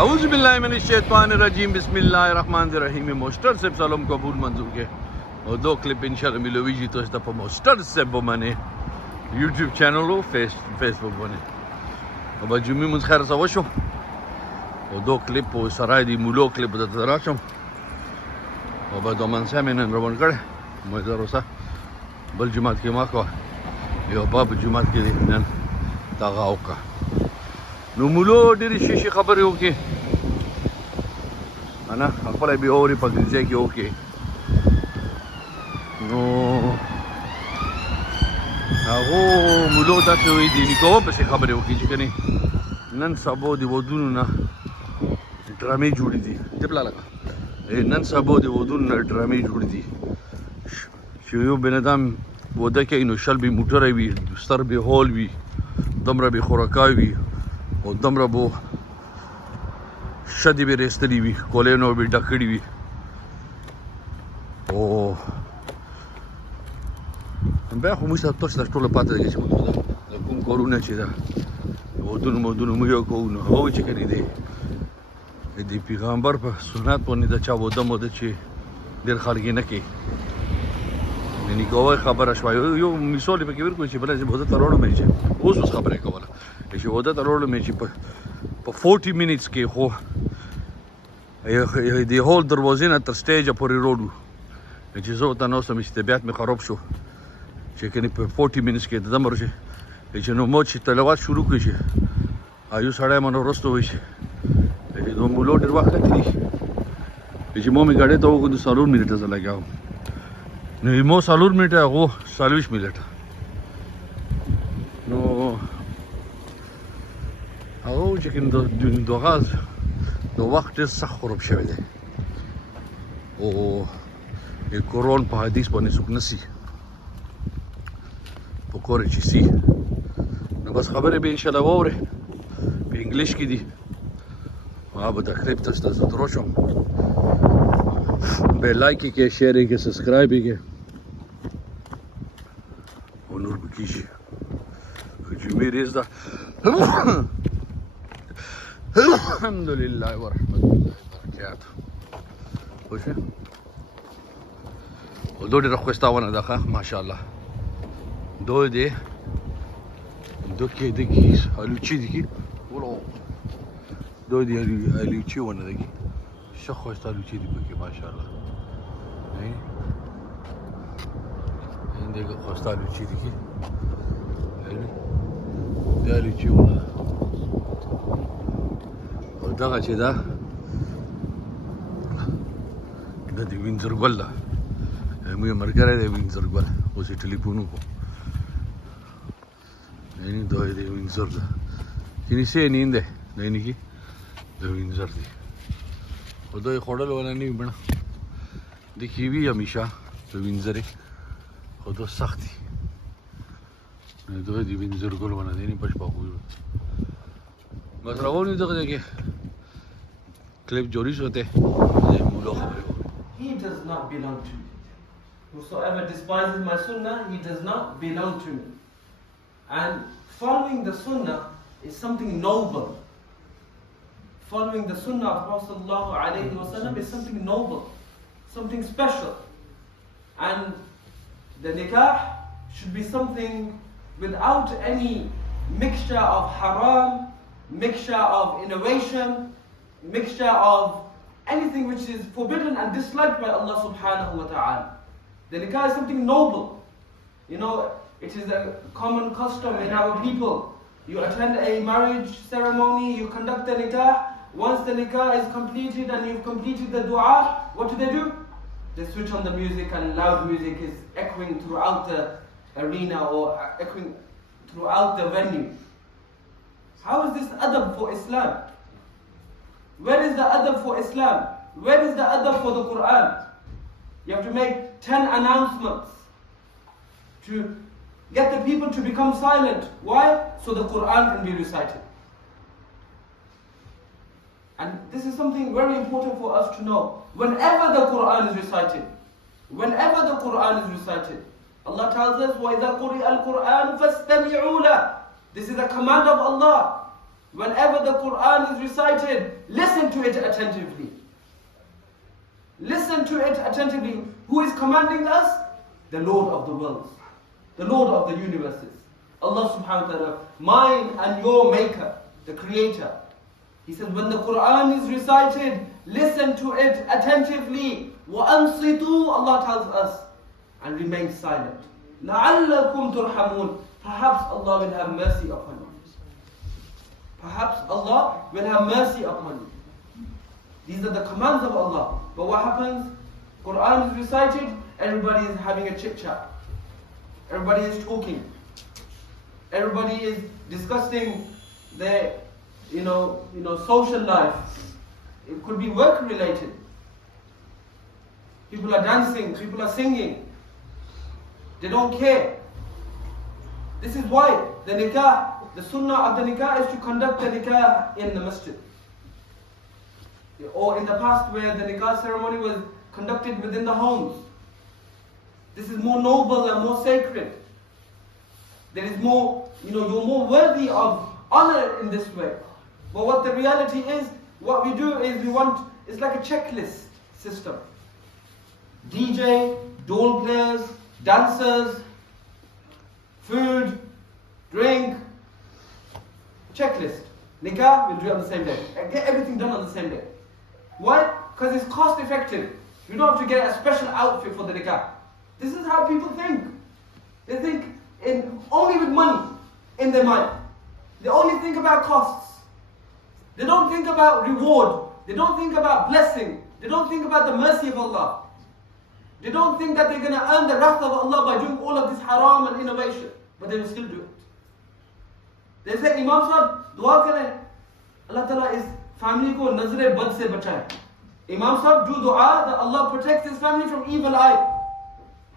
اعوذ باللہ من الشیطان الرجیم بسم اللہ الرحمن الرحیم موسٹر صاحب سلام قبول منظور کے اور دو کلپ انشاءاللہ ملوی جی تو اس دفعہ موسٹر صاحب باندې یوټیوب چینل او فیسبوک باندې او به جمعې مونځ خیر سره وشو او دو کلپ او سرای دی مولو کلپ درته راشم او به دومن سم نن روان کړه مې دروسه بل جمعات کې ما کو یو باب جمعات کې نن دغه اوکا نو مولو ډېرې شي خبرې وکړي انا خپله بې اورې په انګریزي کې وکړي نو هغو مولو داسې وایي د نیکه پسې خبرې وکړي چې کنې نن سبا د ودونو نه ډرامې جوړې دي ټپله لګه نن سبا د ودونو نه ډرامې جوړې دي چې یو بنادم واده کوي نو شل به موټری وي ستر به هال وي دومره به خوراکای وي او دومره به شدې به رېستلي وي کولینو به ډک کړي وي او بیا خو موږ ته تاسو ته ټوله پاته دی چې موږ د کوم کارونه چې ده ودونو موږ یو کوو نو هغوی چې کنې دی د پیغمبر په سنت باندې د چا واده موده چې ډېر خلک یې نه کوي د نیکه خبره شوه یو مثال یې پکې ورکړو چې بله چې واده ته راوړم چې اوس خبره یې کوله چې واده ته راوړم چې په 40 منټس کې خو د هول دروازې نه تر سټیجه پورې روډ و چې زه ورته ناست وم چې طبیعت مې خراب شو چې کنې په 40 منټس کې د دم ورشي چې نو مو چې تلاوت شروع کړي چې یو سړی مانه وروسته وایي چې د مولو ډېر وخت کتلی چې ما مې ګاډۍ ته وکړو 4 منټه زه لګیا وم نو مو 4 منټه هغو 40 منټه نو هغه چې کوم دغه د وخت ډېر سخت خراب شوی دی او د قرآن په حدیث باندې څوک نسي په کور چې سي نو بس خبرې به انشاءالله واورې په انګلیش کې دي ما به دا کلیپ تاسو ته زه دروشم به لایک یې کړئ شیر یې کړئ سبسکرایب یې کړئ او نور به کېږي جمعې ورځ ده الحمدلله ورحمتالله وبرکاته خوښه او دوی ډېره ښایسته ونه ده ښه ماشاءالله دوی دی دوی دکې الوچي دي کې دوی دی الوچي ونه ده کې ښه ښایسته الوچي دي پکې ماشاءالله دغه ښایسته الوچي دي کې دا الوچي ونه ده دغه چې ده د وینځر ګل ده موږ ملګری دی وینځر ګل اوس یې ټلیفون وکړو یعنې دا د وینځر ده کینیسې یې نیندی دی نکي د وینځر دی خو دا یې خوړل والا نه وي بڼه د کیوي همیشه د وینځرې خو دا سخت دي دا د وینځر ګل ونه دی نه پشپاکوي بس روان یو دغه ځای کې کلپ جوړی شوته مولو خبرې He does not belong to me. Whosoever despises my sunnah, he does not belong to me. And following the sunnah is something noble. Following the sunnah of Prophet ﷺ is something noble, something special. And the nikah should be something without any mixture of haram, mixture of innovation, mixture of anything which is forbidden and disliked by Allah subhanahu wa ta'ala. The nikah is something noble. You know, it is a common custom in our people. You attend a marriage ceremony, you conduct the nikah. Once the nikah is completed and you've completed the dua, what do? They switch on the music and loud music is echoing throughout the arena or echoing throughout the venue. How is this adab for Islam? Where is the adab for Islam? Where is the adab for the Quran? You have to make 10 announcements to get the people to become silent. Why? So the Quran can be recited. And this is something very important for us to know. Whenever the Quran is recited, Allah tells us, وَإِذَا قُرِئَ الْقُرْآنُ فَاسْتَمِعُوا لَهُ. This is a command of Allah. whenever the Quran is recited, listen to it attentively. Listen to it attentively. Who is commanding us? The Lord of the worlds, the Lord of the universes. Allah subhanahu wa ta'ala, mine and your maker, the creator. He says, when the Quran is recited, listen to it attentively. وَأَنصِتُوا, Allah tells us, and remain silent. لَعَلَّكُمْ تُرْحَمُونَ, perhaps Allah will have mercy upon you. Perhaps Allah will have mercy upon you. These are the commands of Allah. But what happens? Quran is recited, everybody is having a chit chat. Everybody is talking. Everybody is discussing their, social life. It could be work related. People are dancing, people are singing. They don't care. This is why the nikah, the sunnah of the nikah is to conduct the nikah in the masjid. Or in the past where the nikah ceremony was conducted within the homes. This is more noble and more sacred. There is more, you're more worthy of honor in this way. But what the reality is, what we do is it's like a checklist system. DJ, dole players, dancers, food, drink, checklist. Nikah, we'll do it on the same day. Get everything done on the same day. Why? Because it's cost effective. You don't have to get a special outfit for the nikah. This is how people think. They think only with money in their mind. They only think about costs. They don't think about reward. They don't think about blessing. They don't think about the mercy of Allah. They don't think that they're going to earn the wrath of Allah by doing all of this haram and innovation. But they will still do it. They say, Imam Sahib, dua kare. Allah Ta'ala is family ko nazre bad se bachaye. Imam Sahib, do dua that Allah protects his family from evil eye.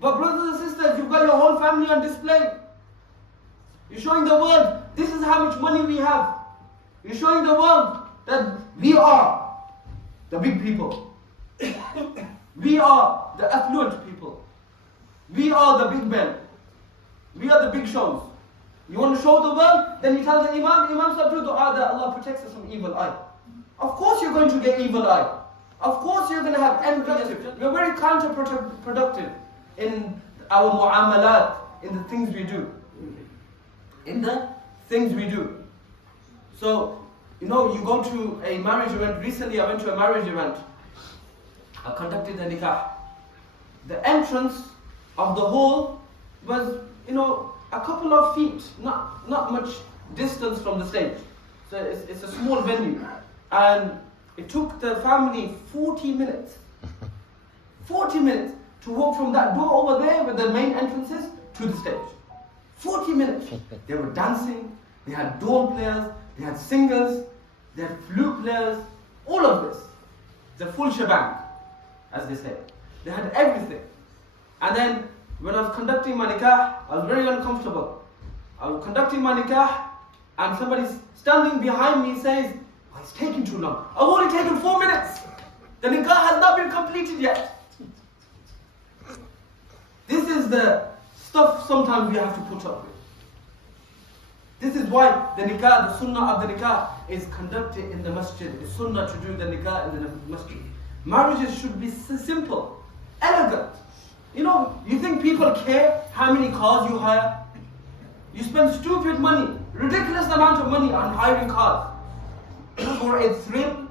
But brothers and sisters, you've got your whole family on display. You're showing the world, this is how much money we have. You're showing the world that we are the big people. We are the affluent people. We are the big men. We are the big shows. You want to show the world? Then you tell the Imam Sahib do dua that Allah protects us from evil eye. Of course you're going to get evil eye. Of course you're going to have envy. We're very counterproductive in our mu'amalat, in the things we do. In the things we do. So, you go to a marriage event. Recently I went to a marriage event. I conducted a nikah. The entrance of the hall was, a couple of feet, not much distance from the stage. So it's a small venue. And it took the family 40 minutes. 40 minutes to walk from that door over there with the main entrances to the stage. 40 minutes. They were dancing, they had dole players, they had singers, they had flute players, all of this. The full shebang, as they say. They had everything. And then when I was conducting my nikah, I was very uncomfortable. I was conducting my nikah and somebody standing behind me says, oh, it's taking too long. I've only taken 4 minutes. The nikah has not been completed yet. This is the stuff sometimes we have to put up with. This is why the nikah, the sunnah of the nikah is conducted in the masjid. It's sunnah to do the nikah in the masjid. Marriages should be simple, elegant. You think people care how many cars you hire? You spend stupid money, ridiculous amount of money on hiring cars for a thrill.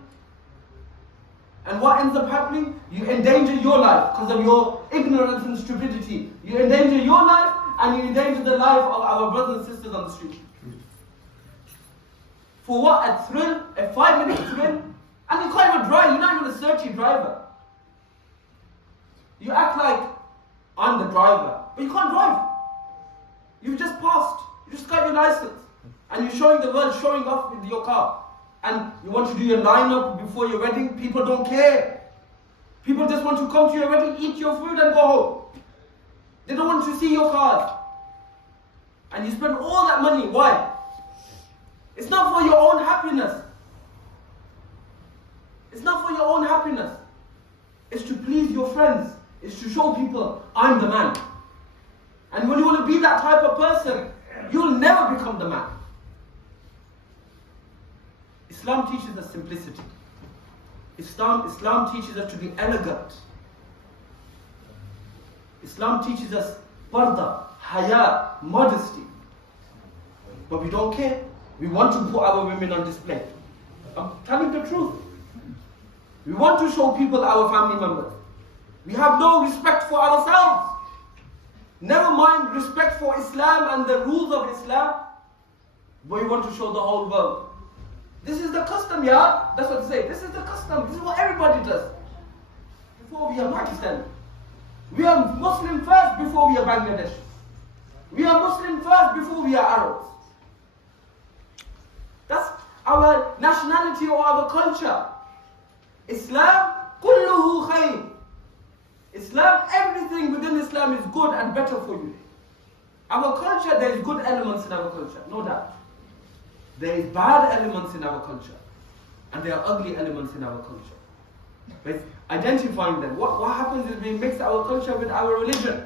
And what ends up happening? You endanger your life because of your ignorance and stupidity. You endanger your life and you endanger the life of our brothers and sisters on the street. For what? A thrill? A 5-minute thrill? And you can't even drive. You're not even a searchy driver. You act like I'm the driver, but you can't drive. You've just passed. You just got your license. And you're showing the world, showing off with your car. And you want to do your lineup before your wedding. People don't care. People just want to come to your wedding, eat your food and go home. They don't want to see your cars. And you spend all that money. Why? It's not for your own happiness. It's not for your own happiness. It's to please your friends. It's to show people, I'm the man. And when you want to be that type of person, you'll never become the man. Islam teaches us simplicity. Islam teaches us to be elegant. Islam teaches us parda, haya, modesty. But we don't care. We want to put our women on display. I'm telling the truth. We want to show people our family members. We have no respect for ourselves. Never mind respect for Islam and the rules of Islam. But we want to show the whole world. This is the custom, yeah? That's what they say. This is the custom. This is what everybody does. Before we are Pakistan. We are Muslim first before we are Bangladesh. We are Muslim first before we are Arabs. That's our nationality or our culture. Islam, kulluhu khayr. Islam, everything within Islam is good and better for you. Our culture, there is good elements in our culture, no doubt. There is bad elements in our culture. And there are ugly elements in our culture. But identifying them. What happens is we mix our culture with our religion.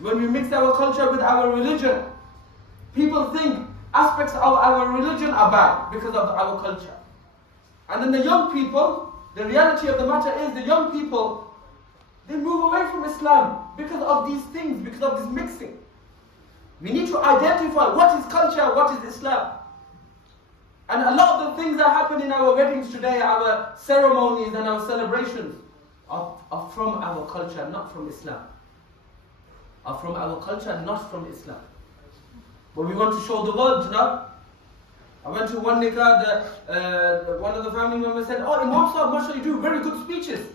When we mix our culture with our religion, people think aspects of our religion are bad because of our culture. And then the young people, the reality of the matter is the young people, they move away from Islam because of these things, because of this mixing. We need to identify what is culture, what is Islam. And a lot of the things that happen in our weddings today, our ceremonies and our celebrations, are from our culture, not from Islam. Are from our culture, not from Islam. But we want to show the world, you know. I went to one nikah, one of the family members said, "Oh, Imam Sahib, mashallah, you do very good speeches."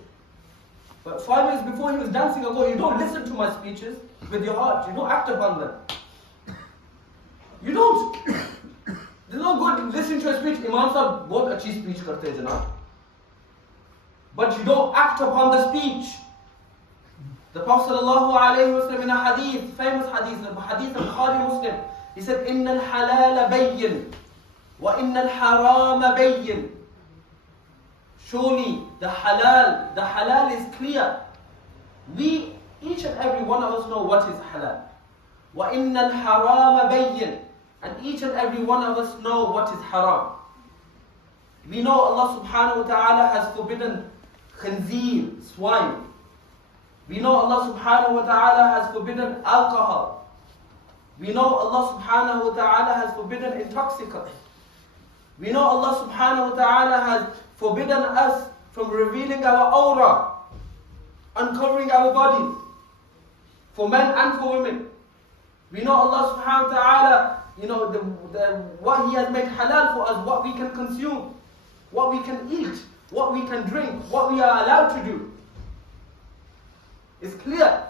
But 5 minutes before he was dancing, I go, "You don't listen to my speeches with your heart. You don't act upon them. You don't. There's no good listening to a speech. Imam Sahib बहुत अच्छी speech करते हैं जनाब. But you don't act upon the speech. The Prophet ﷺ in a hadith, famous hadith, the hadith of Bukhari Muslim, he said, "Inna al-halal bayyin, wa inna al-haram bayyin." Surely the halal is clear. We, each and every one of us know what is halal. Wa inna al-haram bayyin. And each and every one of us know what is haram. We know Allah subhanahu wa ta'ala has forbidden khanzir, swine. We know Allah subhanahu wa ta'ala has forbidden alcohol. We know Allah subhanahu wa ta'ala has forbidden intoxicants. We know Allah subhanahu wa ta'ala has forbidden us from revealing our aura, uncovering our bodies, for men and for women. We know Allah subhanahu wa ta'ala, you know, what He has made halal for us, what we can consume, what we can eat, what we can drink, what we are allowed to do. It's clear.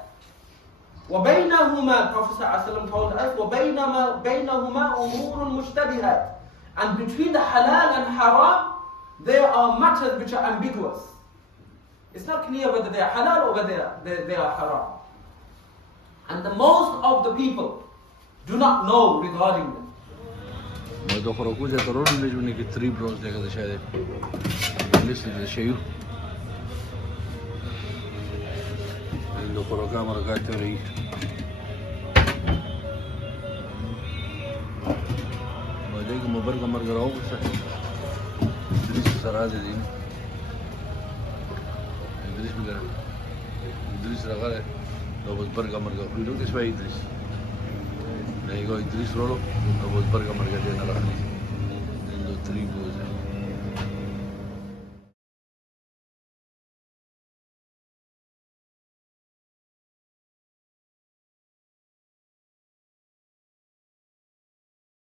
وَبَيْنَهُمَا, Prophet ﷺ told us, وَبَيْنَهُمَا أُمُورٌ مُشْتَبِهَاتٌ. And between the halal and haram, there are matters which are ambiguous. It's not clear whether they are halal or whether they are haram. And the most of the people do not know regarding them. ما دخلوا زي ضروري نجوا نيجي 3 برونز ده كذا شيء لسه ده شيء دخلوا كاميرا قاعد توري ما ده كم برجع مرجع راو بس إدريس سراد دين إدريس بقى إدريس رجع لو بس برجع مرجع كله كيس باي إدريس There you go, Idris Rolo. I was burger margarita in the 3 goes.